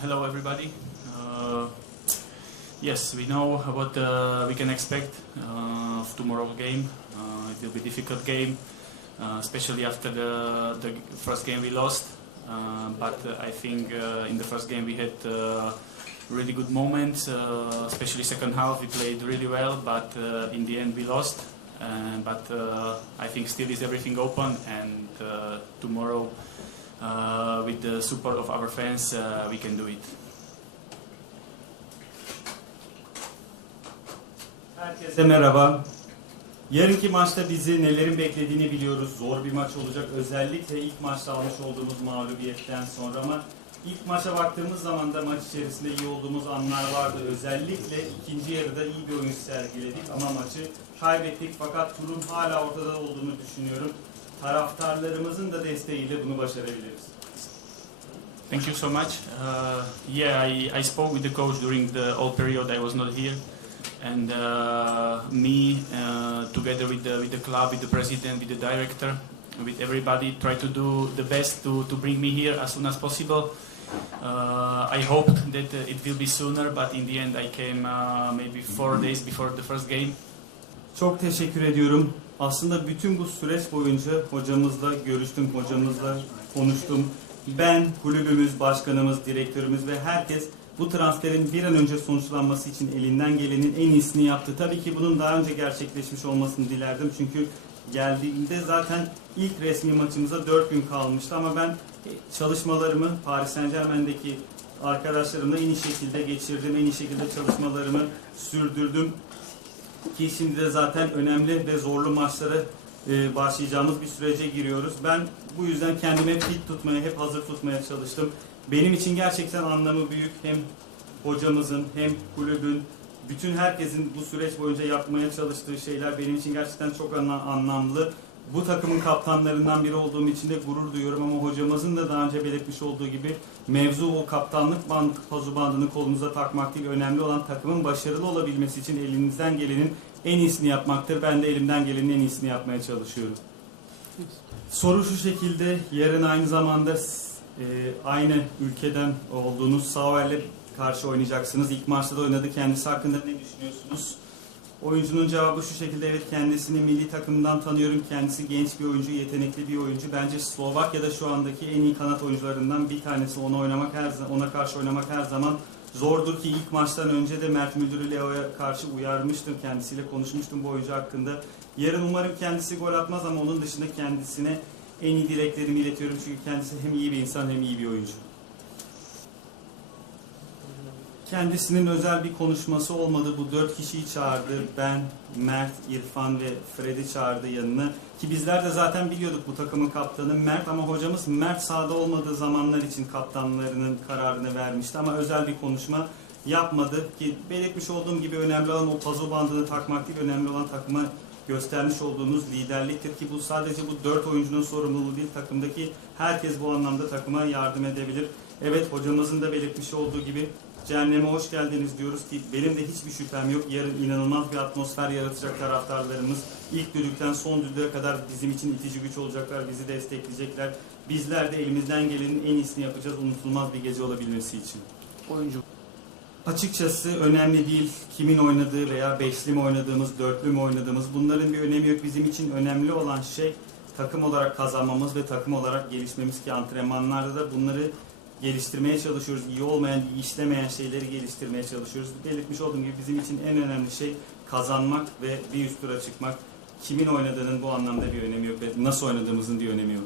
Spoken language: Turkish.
hello everybody. Uh, yes, we know what uh, we can expect uh, of tomorrow game. Uh, it will be a difficult game, uh, especially after the, the first game we lost. Uh, but I think in the first game we had really good moments, especially second half we played really well, but in the end we lost. But I think still is everything open, and tomorrow uh, with the support of our fans, uh, we can do it. Herkese merhaba. Yarınki maçta bizi nelerin beklediğini biliyoruz. Zor bir maç olacak. Özellikle ilk maçta almış olduğumuz mağlubiyetten sonra ama ilk maça baktığımız zaman da maç içerisinde iyi olduğumuz anlar vardı. Özellikle ikinci yarıda iyi bir oyun sergiledik ama maçı kaybettik. Fakat turun hala ortada olduğunu düşünüyorum. Taraftarlarımızın da desteğiyle bunu başarabiliriz. Thank you so much. Uh, yeah, I, I spoke with the coach during the all period I was not here, and uh, me uh, together with the with the club, with the president, with the director, with everybody, try to do the best to, to bring me here as soon as possible. Uh, I hoped that uh, it will be sooner, but in the end I came uh, maybe four days before the first game. Çok teşekkür ediyorum. Aslında bütün bu süreç boyunca hocamızla görüştüm, hocamızla konuştum. Ben, kulübümüz, başkanımız, direktörümüz ve herkes bu transferin bir an önce sonuçlanması için elinden gelenin en iyisini yaptı. Tabii ki bunun daha önce gerçekleşmiş olmasını dilerdim. Çünkü geldiğimde zaten ilk resmi maçımıza 4 gün kalmıştı ama ben çalışmalarımı Paris Saint Germain'deki arkadaşlarımla en iyi şekilde geçirdim. En iyi şekilde çalışmalarımı sürdürdüm ki şimdi de zaten önemli ve zorlu maçlara e, başlayacağımız bir sürece giriyoruz. Ben bu yüzden kendimi fit tutmaya, hep hazır tutmaya çalıştım. Benim için gerçekten anlamı büyük. Hem hocamızın hem kulübün, bütün herkesin bu süreç boyunca yapmaya çalıştığı şeyler benim için gerçekten çok anla- anlamlı. Bu takımın kaptanlarından biri olduğum için de gurur duyuyorum ama hocamızın da daha önce belirtmiş olduğu gibi mevzu o kaptanlık bandı, pazu bandını kolunuza takmak değil. Önemli olan takımın başarılı olabilmesi için elinizden gelenin en iyisini yapmaktır. Ben de elimden gelenin en iyisini yapmaya çalışıyorum. Soru şu şekilde, yarın aynı zamanda e, aynı ülkeden olduğunuz Sauer'le karşı oynayacaksınız. İlk maçta da oynadı. Kendisi hakkında ne düşünüyorsunuz? Oyuncunun cevabı şu şekilde, evet kendisini milli takımdan tanıyorum. Kendisi genç bir oyuncu, yetenekli bir oyuncu. Bence Slovakya'da şu andaki en iyi kanat oyuncularından bir tanesi. Ona oynamak her ona karşı oynamak her zaman zordur ki ilk maçtan önce de Mert Müldür'ü Leo'ya karşı uyarmıştım. Kendisiyle konuşmuştum bu oyuncu hakkında. Yarın umarım kendisi gol atmaz ama onun dışında kendisine en iyi dileklerimi iletiyorum. Çünkü kendisi hem iyi bir insan hem iyi bir oyuncu. Kendisinin özel bir konuşması olmadı. Bu dört kişiyi çağırdı. Ben, Mert, İrfan ve Fred'i çağırdı yanına. Ki bizler de zaten biliyorduk bu takımın kaptanı Mert ama hocamız Mert sahada olmadığı zamanlar için kaptanlarının kararını vermişti. Ama özel bir konuşma yapmadı. Ki belirtmiş olduğum gibi önemli olan o pazo bandını takmak değil, önemli olan takıma göstermiş olduğunuz liderliktir ki bu sadece bu dört oyuncunun sorumluluğu değil takımdaki herkes bu anlamda takıma yardım edebilir. Evet hocamızın da belirtmiş olduğu gibi cehenneme hoş geldiniz diyoruz ki benim de hiçbir şüphem yok. Yarın inanılmaz bir atmosfer yaratacak taraftarlarımız. İlk düdükten son düdüğe kadar bizim için itici güç olacaklar, bizi destekleyecekler. Bizler de elimizden gelenin en iyisini yapacağız unutulmaz bir gece olabilmesi için. Oyuncu. Açıkçası önemli değil kimin oynadığı veya beşli mi oynadığımız, dörtlü mü oynadığımız bunların bir önemi yok. Bizim için önemli olan şey takım olarak kazanmamız ve takım olarak gelişmemiz ki antrenmanlarda da bunları geliştirmeye çalışıyoruz. İyi olmayan, iyi işlemeyen şeyleri geliştirmeye çalışıyoruz. Belirtmiş olduğum gibi bizim için en önemli şey kazanmak ve bir üst tura çıkmak. Kimin oynadığının bu anlamda bir önemi yok ve nasıl oynadığımızın bir önemi yok.